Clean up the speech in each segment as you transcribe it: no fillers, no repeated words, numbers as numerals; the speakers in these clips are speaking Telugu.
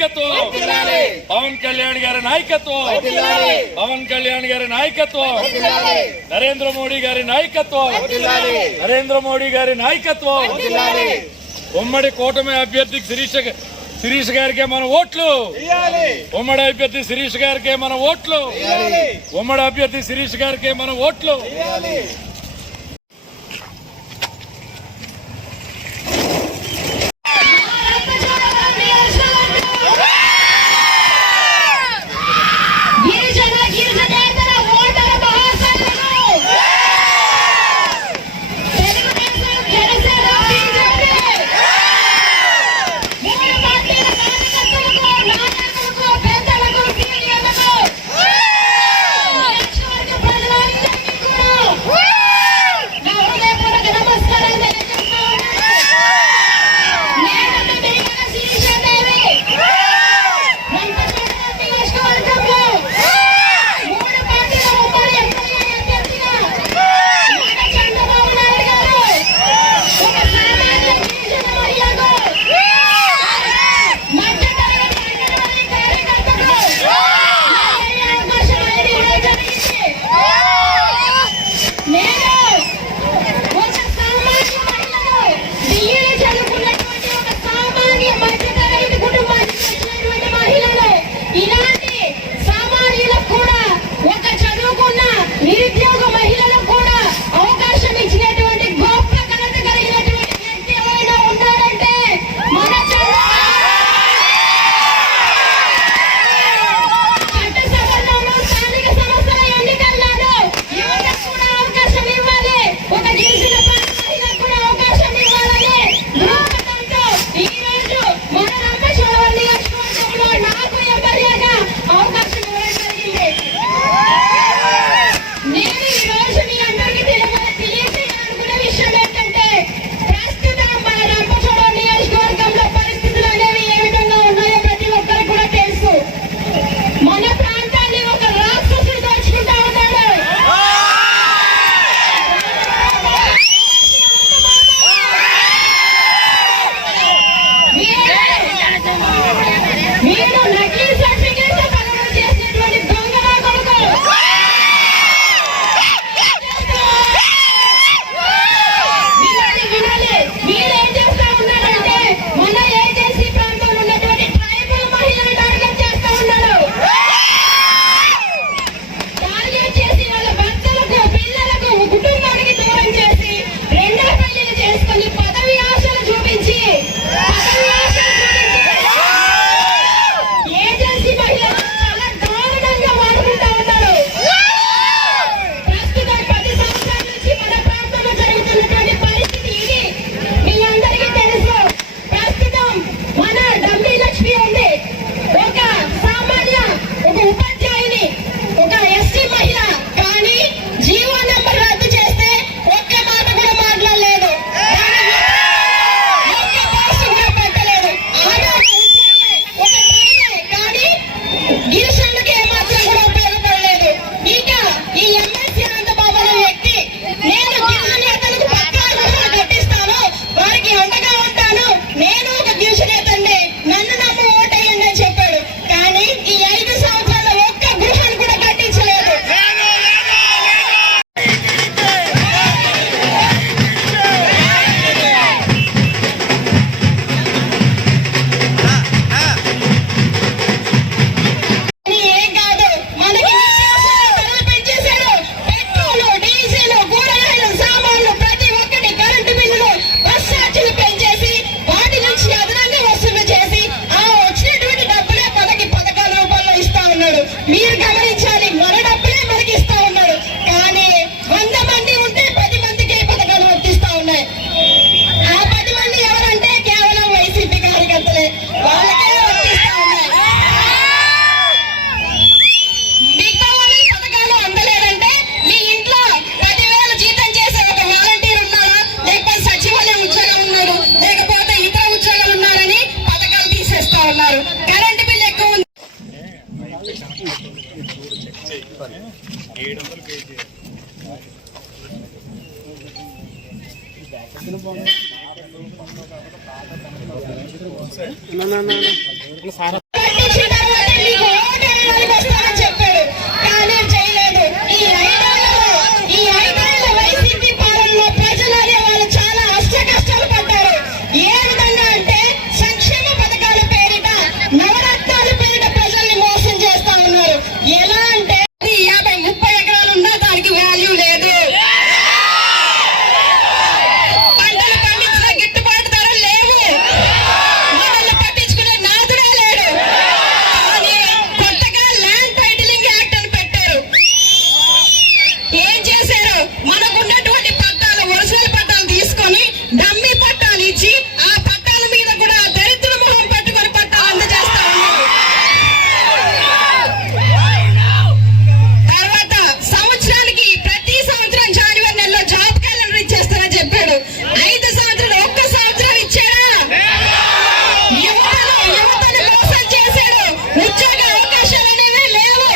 నాయకత్వం, పవన్ కళ్యాణ్ గారి నాయకత్వం, పవన్ కళ్యాణ్ గారి నాయకత్వం, నరేంద్ర మోడీ గారి నాయకత్వం, నరేంద్ర మోడీ గారి నాయకత్వం. ఉమ్మడి కూటమి అభ్యర్థి శిరీష్ గారికే మన ఓట్లు, ఉమ్మడి అభ్యర్థి శిరీష్ గారికే మన ఓట్లు, ఉమ్మడి అభ్యర్థి శిరీష్ గారికే మన ఓట్లు. No. ఇచ్చి ఆ పట్టాల మీద కూడా దరిద్ర మొహం పెట్టుకొని పట్టాలు అందజేస్తా ఉన్నారు. తర్వాత సంవత్సరానికి ప్రతి సంవత్సరం జనవరి నెలలో జాబ్ క్యాలెండర్ ఇచ్చేస్తానని చెప్పాడు. 5 సంవత్సరాలు ఒక్క సంవత్సరం ఇచ్చాడా? యువతను మోసం చేశాడు. ఉద్యోగ అవకాశాలు అనేవి లేవు.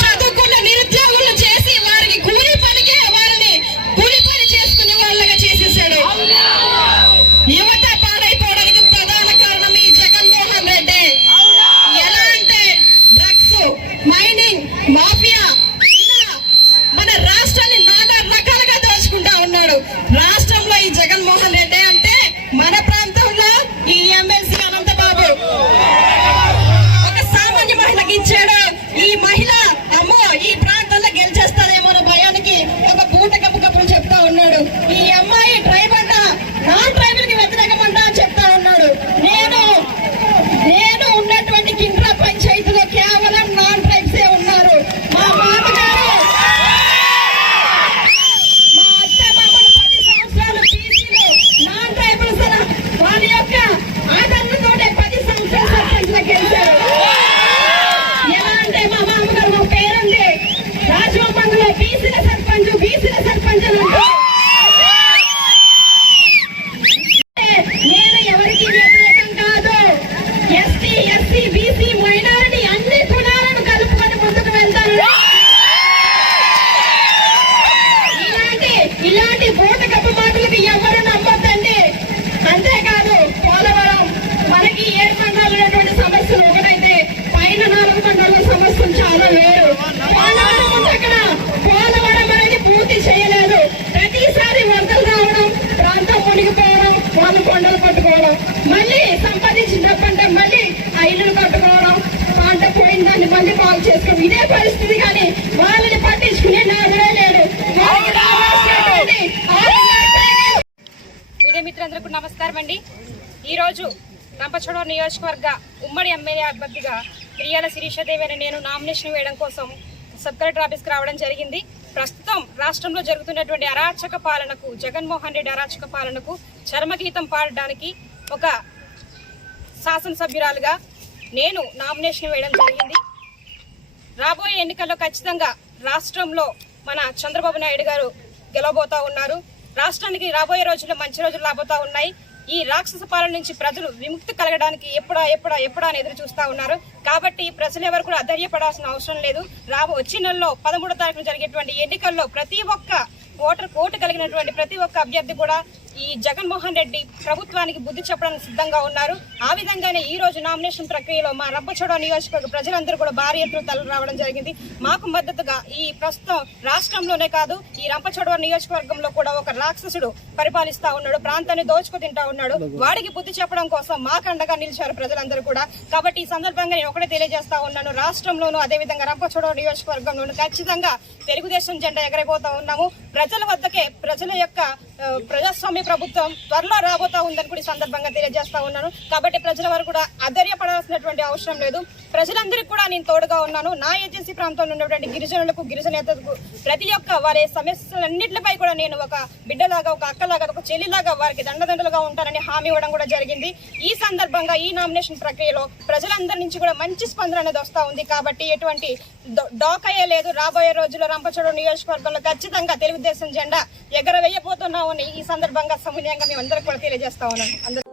చదువుకున్న నిరుద్యోగులు చేసి వారికి కూలి పనికే వారిని కూలి పని చేసుకునే వాళ్ళగా చేసేసాడు. యువత పాడైపోవడానికి ప్రధాన కారణం ఈ జగన్మోహన్ రెడ్డి. ఎలా అంటే డ్రగ్స్, మైనింగ్, మాఫియా ఇలా మన రాష్ట్రాన్ని నానా రకాలుగా దోచుకుంటా ఉన్నాడు. రాష్ట్రంలో ఈ జగన్మోహన్ రెడ్డి అంటే మన ప్రాంతంలో ఈ ఎమ్మెల్సీ అనంతబాబు ఒక సామాన్య మహిళకి ఇచ్చాడు. ఈ మహిళ అమ్మో ఈ ప్రాంతంలో గెలిచేస్తారేమో అనే భయానికి ఒక పూట కప్పులు చెప్తా ఉన్నాడు. ఈ అమ్మాయి ట్రైబ్ అంట, నాన్ ట్రైబల్ కి వ్యతిరేకమంట అని చెప్తా ఉన్నాడు. నేను ఉన్నటువంటి కిండ్రా పంచాయతీలో కేవలం నాన్ ట్రైబ్సే ఉన్నారు. మా మామగారు మా అత్త మామలు 10 సంవత్సరాలు బీసీలో నాన్ ట్రైబల్స్ వాళ్ళ యొక్క ఆదరణతోనే 10 సంవత్సరాలు సర్పంచ్గా గెలిచారు. ఎలా అంటే మా మామగారు ఒక పేరుంది, రాజమండ్రిలో బీసీల సర్పంచ్ అని అంటే నేను ఎవరికి వ్యతిరేకం కాదు. ఎస్టీ, ఎస్సీ, బీసీ, మైనారిటీ అన్ని కులాలను కలుపుకొని ముందుకు వెళ్తాను. ఇలాంటి బూటకప్పు మాటలకు ఎవరు నమ్మొద్దండి. అంతేకాదు పోలవరం మనకి 7 మండలాలు ఉన్నటువంటి సమస్యలు ఒకటైతే పైన 4 మండలాల సమస్యలు చాలా వేరు. పోలవరం అనేది పూర్తి చేయలేదు. ప్రతిసారి వరదలు రావడం, ప్రాంతం మునిగిపోవడం, వాళ్ళు కొండలు పట్టుకోవడం, మళ్ళీ సంపాదించిన డబ్బంటే మళ్ళీ ఆ ఇల్లులు కట్టుకోవడం, పంట పోయిన దాన్ని మళ్ళీ బాగు చేసుకోవడం, ఇదే పరిస్థితి. కానీ వాళ్ళని పట్టించుకునే నాదే లేడు. మీడియా మిత్రులందరికీ నమస్కారం అండి. ఈరోజు రంపచోడవరం నియోజకవర్గ ఉమ్మడి ఎమ్మెల్యే అభ్యర్థిగా ప్రియాల శిరీషాదేవి అని నేను నామినేషన్ వేయడం కోసం సబ్ కలెక్టర్ ఆఫీస్కి రావడం జరిగింది. ప్రస్తుతం రాష్ట్రంలో జరుగుతున్నటువంటి అరాచక పాలనకు, జగన్మోహన్ రెడ్డి అరాచక పాలనకు చరమగీతం పాడడానికి ఒక శాసనసభ్యురాలుగా నేను నామినేషన్ వేయడం జరిగింది. రాబోయే ఎన్నికల్లో ఖచ్చితంగా రాష్ట్రంలో మన చంద్రబాబు నాయుడు గారు గెలవబోతా ఉన్నారు. రాష్ట్రానికి రాబోయే రోజుల్లో మంచి రోజులు రాబోతా ఉన్నాయి. ఈ రాక్షస పాలన నుంచి ప్రజలు విముక్తి కలగడానికి ఎప్పుడా అని ఎదురు చూస్తా ఉన్నారు. కాబట్టి ప్రజలు ఎవరు కూడా అధైర్యపడాల్సిన అవసరం లేదు. వచ్చే నెలలో 13వ తారీఖున జరిగేటువంటి ఎన్నికల్లో ప్రతి ఒక్క ఓటు కలిగినటువంటి ప్రతి ఒక్క అభ్యర్థి కూడా ఈ జగన్మోహన్ రెడ్డి ప్రభుత్వానికి బుద్ధి చెప్పడానికి సిద్ధంగా ఉన్నారు. ఆ విధంగానే ఈ రోజు నామినేషన్ ప్రక్రియలో మా రంపచోడవరం నియోజకవర్గ ప్రజలందరూ కూడా భారీ ఎత్తున తరలి రావడం జరిగింది. మాకు మద్దతుగా ఈ ప్రస్తుతం రాష్ట్రంలోనే కాదు ఈ రంపచోడవరం నియోజకవర్గంలో కూడా ఒక రాక్షసుడు పరిపాలిస్తా ఉన్నాడు, ప్రాంతాన్ని దోచుకు తింటా ఉన్నాడు. వాడికి బుద్ధి చెప్పడం కోసం మాకు అండగా నిలిచారు ప్రజలందరూ కూడా. కాబట్టి ఈ సందర్భంగా నేను ఒకటే తెలియజేస్తా ఉన్నాను, రాష్ట్రంలోనూ అదేవిధంగా రంపచోడవరం నియోజకవర్గంలోనూ ఖచ్చితంగా తెలుగుదేశం జెండా ఎగరబోతా ఉన్నాము. ప్రజల వద్దకే ప్రజల యొక్క ప్రజాస్వామ్య ప్రభుత్వం త్వరలో రాబోతా ఉందని కూడా ఈ సందర్భంగా తెలియజేస్తా ఉన్నాను. కాబట్టి ప్రజల వారు కూడా అధైర్యపడాల్సినటువంటి అవసరం లేదు. ప్రజలందరికీ కూడా నేను తోడుగా ఉన్నాను. నా ఏజెన్సీ ప్రాంతంలో ఉన్నటువంటి గిరిజనులకు, గిరిజనేతలకు ప్రతి ఒక్క వారి సమస్యలన్నింటిపై కూడా నేను ఒక బిడ్డలాగా, ఒక అక్కలాగా, ఒక చెల్లిలాగా వారికి దండదండలుగా ఉంటానని హామీ ఇవ్వడం కూడా జరిగింది. ఈ సందర్భంగా ఈ నామినేషన్ ప్రక్రియలో ప్రజలందరి నుంచి కూడా మంచి స్పందన అనేది వస్తా ఉంది. కాబట్టి ఎటువంటి డోకయే లేదు. రాబోయే రోజుల్లో రంపచోడవరం నియోజకవర్గంలో ఖచ్చితంగా తెలుగుదేశం జెండా ఎగరవేయబోతున్నామని ఈ సందర్భంగా సమన్వయంగా మేము అందరికీ కూడా తెలియజేస్తా ఉన్నాను.